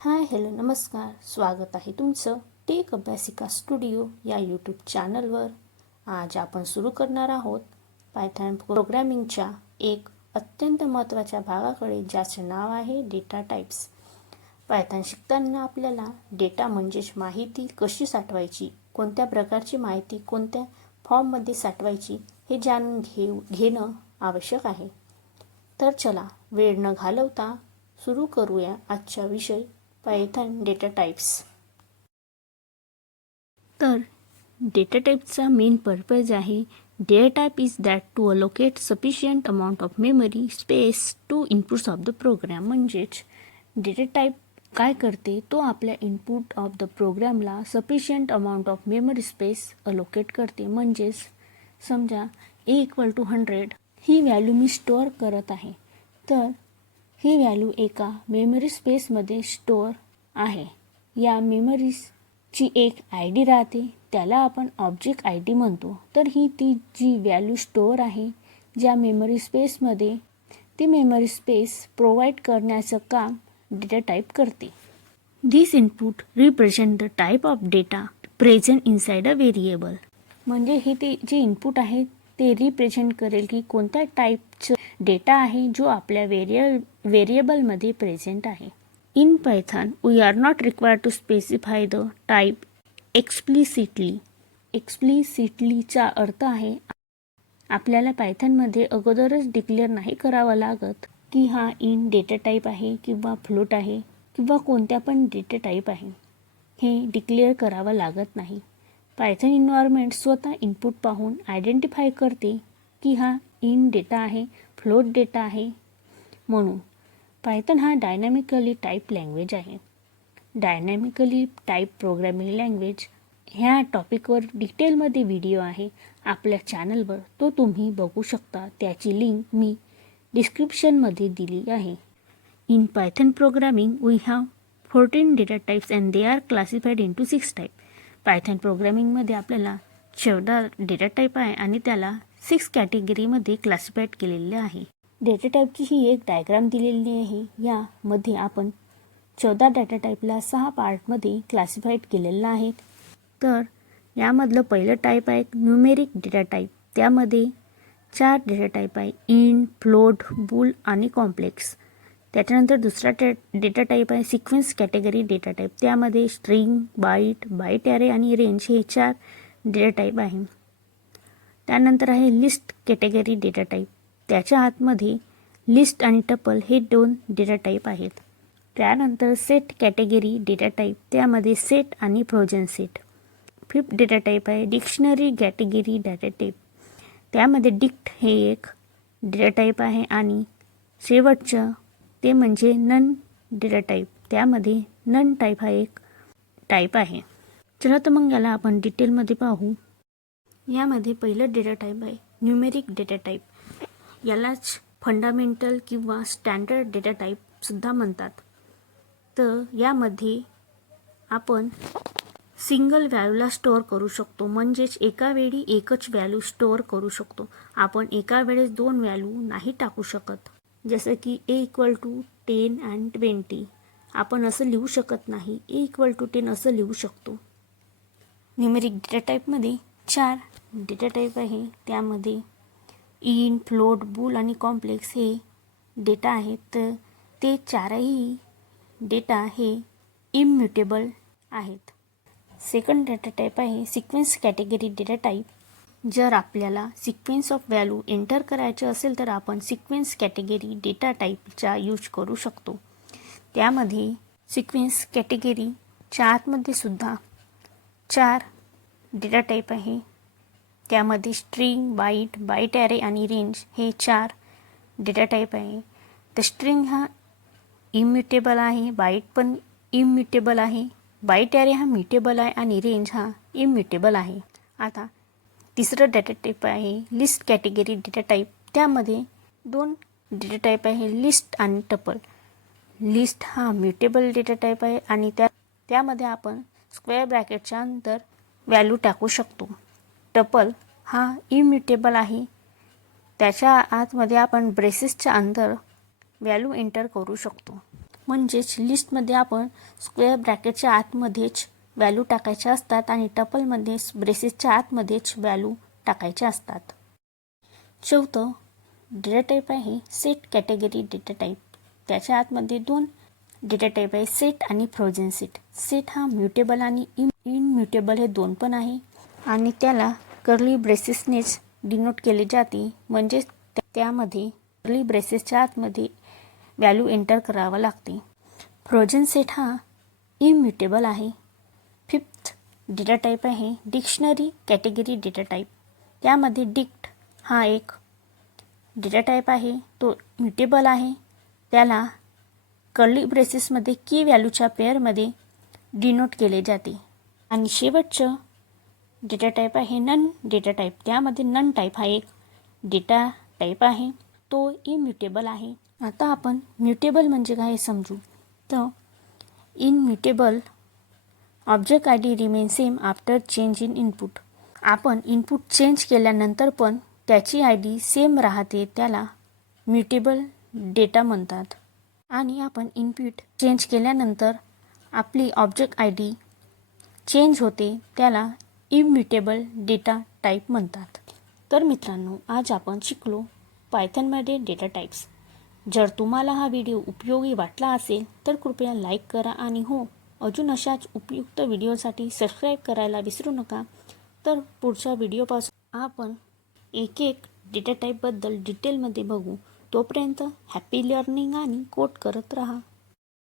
Hi hello नमस्कार. स्वागत आहे तुमचं टेक अभ्यासिका स्टुडिओ या यूट्यूब चॅनलवर. आज आपण सुरू करणार आहोत पायथॉन प्रोग्रॅमिंगच्या एक अत्यंत महत्त्वाच्या भागाकडे ज्याचे नाव आहे डेटा टाईप्स पायथॉन शिकताना आपल्याला डेटा म्हणजेच माहिती कशी साठवायची कोणत्या प्रकारची माहिती कोणत्या फॉर्ममध्ये साठवायची हे जाणून घेऊ घेणं आवश्यक आहे. तर चला वेळ न घालवता सुरू करूया आजचा विषय. पायथन डेटा टाईप्स तर डेटा टाईपचा मेन पर्पज आहे data type is that to allocate sufficient amount of memory space to inputs of the program. म्हणजेच डेटा टाईप काय करते तो आपल्या input of the प्रोग्रॅमला sufficient amount of memory space allocate करते. म्हणजेच समजा ए इक्वल टू हंड्रेड ही value मी स्टोअर करत आहे. तर ही व्हॅल्यू एका मेमरी स्पेसमध्ये स्टोअर आहे. या मेमरीजची एक आय डी राहते त्याला आपण ऑब्जेक्ट आय डी म्हणतो. तर ही ती जी व्हॅल्यू स्टोअर आहे ज्या मेमरी स्पेसमध्ये ती मेमरी स्पेस प्रोव्हाइड करण्याचं काम डेटा टाईप करते. This input represent the type of data present inside a variable म्हणजे हे ते जे इनपुट आहे ते रिप्रेझेंट करेल की कोणत्या टाईपचं डेटा आहे जो आपल्या व्हेरिय व्हेरिएबलमध्ये प्रेझेंट आहे. In Python we are not required to specify the type explicitly एक्सप्लिसिटलीचा अर्थ आहे आपल्याला पायथनमध्ये अगोदरच डिक्लेअर नाही करावं लागत की हा इन डेटा टाईप आहे किंवा फ्लोट आहे किंवा कोणत्या पण डेटा टाईप आहे. हे डिक्लेअर करावं लागत नाही. पायथन इन्व्हायरमेंट स्वतः इनपुट पाहून आयडेंटिफाय करते की हा इन डेटा आहे फ्लोट डेटा आहे. म्हणून पायथन हा डायनॅमिकली टाईप लँग्वेज आहे. डायनॅमिकली टाईप प्रोग्रॅमिंग लँग्वेज ह्या टॉपिकवर डिटेलमध्ये व्हिडिओ आहे. आपल्या चॅनलवर तो तुम्ही बघू शकता. त्याची लिंक मी डिस्क्रिप्शनमध्ये दिली आहे. In Python programming we have fourteen data types and they are classified into six type Python प्रोग्रामिंगमध्ये आपल्याला चौदा डेटा टाईप आहे आणि त्याला सिक्स कॅटेगरीमध्ये क्लासिफाईड केलेले आहे. डेटा टाईपची ही एक डायग्राम दिलेली आहे. यामध्ये आपण चौदा डेटा टाईपला सहा पार्टमध्ये क्लासिफाईड केलेलं आहे. तर यामधलं पहिलं टाईप आहे न्यूमेरिक डेटा टाईप त्यामध्ये चार डेटा टाईप आहे. इन फ्लोट बुल आणि कॉम्प्लेक्स त्याच्यानंतर दुसरा टे डेटा टाईप आहे सिक्वेन्स कॅटेगरी डेटा टाईप त्यामध्ये स्ट्रिंग बाईट बाईट ॲरे आणि रेंज हे चार डेटा टाईप आहे. त्यानंतर आहे लिस्ट कॅटेगरी डेटा टाईप त्याच्या आतमध्ये लिस्ट आणि टपल हे दोन डेटा टाईप आहेत. त्यानंतर सेट कॅटेगरी डेटा टाईप त्यामध्ये सेट आणि frozen set fifth data type आहे डिक्शनरी कॅटेगरी डेटा टाईप त्यामध्ये डिक्ट हे एक डेटा टाईप आहे आणि शेवटचं ते म्हणजे नन डेटा टाईप त्यामध्ये नन टाईप हा एक टाईप आहे. चला तर मग याला आपण डिटेलमध्ये पाहू. यामध्ये पहिलं डेटा टाईप आहे. न्यूमेरिक डेटा टाईप यालाच फंडामेंटल किंवा स्टँडर्ड डेटा टाईपसुद्धा म्हणतात. तर यामध्ये आपण सिंगल व्हॅल्यूला स्टोअर करू शकतो. म्हणजेच एका वेळी एकच व्हॅल्यू स्टोअर करू शकतो. आपण एका वेळेस दोन व्हॅल्यू नाही टाकू शकत. जसं की A equal to ten and twenty आपण असं लिहू शकत नाही. ए इक्वल टू टेन असं लिहू शकतो. न्यूमेरिक डेटा टाईपमध्ये चार डेटा टाईप आहे. त्यामध्ये इन फ्लोट बुल आणि कॉम्प्लेक्स हे डेटा आहेत. तर ते चारही डेटा हे इम्युटेबल आहेत. सेकंड डेटा टाईप आहे. सिक्वेन्स कॅटेगरी डेटा टाईप जर आपल्याला सिक्वेन्स ऑफ व्हॅल्यू एंटर करायचे असेल तर आपण सिक्वेन्स कॅटेगरी डेटा टाईपचा यूज करू शकतो. त्यामध्ये सिक्वेन्स कॅटेगरीच्या आतमध्ये सुद्धा चार डेटा टाईप आहे. त्यामध्ये स्ट्रिंग बाईट बाईट ॲरे आणि रेंज हे चार डेटा टाईप आहे. तर स्ट्रिंग हा इम्युटेबल आहे बाईट पण इम्युटेबल आहे बाईट ॲरे हा म्युटेबल आहे आणि रेंज हा इम्युटेबल आहे. आता तिसरं डेटा टाईप आहे लिस्ट कॅटेगरी डेटा टाईप त्यामध्ये दोन डेटा टाईप आहे लिस्ट आणि टपल लिस्ट हा म्युटेबल डेटा टाईप आहे आणि त्या त्यामध्ये आपण स्क्वेअर ब्रॅकेटच्या अंतर व्हॅल्यू टाकू शकतो. टपल हा इम्युटेबल आहे. त्याच्या आतमध्ये आपण ब्रेसेसच्या अंदर व्हॅल्यू एंटर करू शकतो. म्हणजेच लिस्टमध्ये आपण स्क्वेअर ब्रॅकेटच्या आतमध्येच व्हॅल्यू टाकायच्या असतात आणि टपलमध्ये ब्रेसेसच्या आतमध्येच व्हॅल्यू टाकायच्या असतात. चौथं डेटा टाईप आहे सेट कॅटेगरी डेटा टाईप. त्याच्या आतमध्ये दोन डेटा टाईप आहे सेट आणि फ्रोझन सेट. सेट हा म्युटेबल आणि इन इनम्युटेबल हे दोन पण आहे. आणि त्याला कर्ली ब्रेसेसनेच डिनोट केले जाते. म्हणजेच त्यामध्ये कर्ली ब्रेसेसच्या आतमध्ये व्हॅल्यू एंटर करावं लागते. फ्रोजन सेट हा इम्युटेबल आहे. फिफ्थ डेटा टाईप आहे. डिक्शनरी कॅटेगरी डेटा टाईप त्यामध्ये डिक्ट हा एक डेटा टाईप आहे. तो म्युटेबल आहे. त्याला कर्ली ब्रेसेसमध्ये की व्हॅल्यूच्या पेअरमध्ये डिनोट केले जाते. आणि शेवटचं डेटा टाईप आहे नन डेटा टाईप त्यामध्ये नन टाईप हा एक डेटा टाईप आहे. तो इम्युटेबल आहे. आता आपण म्युटेबल म्हणजे काय समजू. तर immutable object I D remain same after change in input आपण इनपुट चेंज केल्यानंतर पण त्याची आय डी सेम राहते त्याला म्युटेबल डेटा म्हणतात. आणि आपण इनपुट चेंज केल्यानंतर आपली ऑब्जेक्ट आय डी चेंज होते त्याला इम्युटेबल डेटा टाईप म्हणतात. तर मित्रांनो आज आपण शिकलो पायथनमध्ये डेटा टाईप्स. जर तुम्हाला हा व्हिडिओ उपयोगी वाटला असेल तर कृपया लाईक करा आणि हो अजून अशाच उपयुक्त व्हिडिओसाठी सबस्क्राईब करायला विसरू नका. तर पुढच्या व्हिडिओपासून आपण एक एक डेटा टाईपबद्दल डिटेलमध्ये बघू. तोपर्यंत हॅपी लर्निंग आणि कोट करत राहा.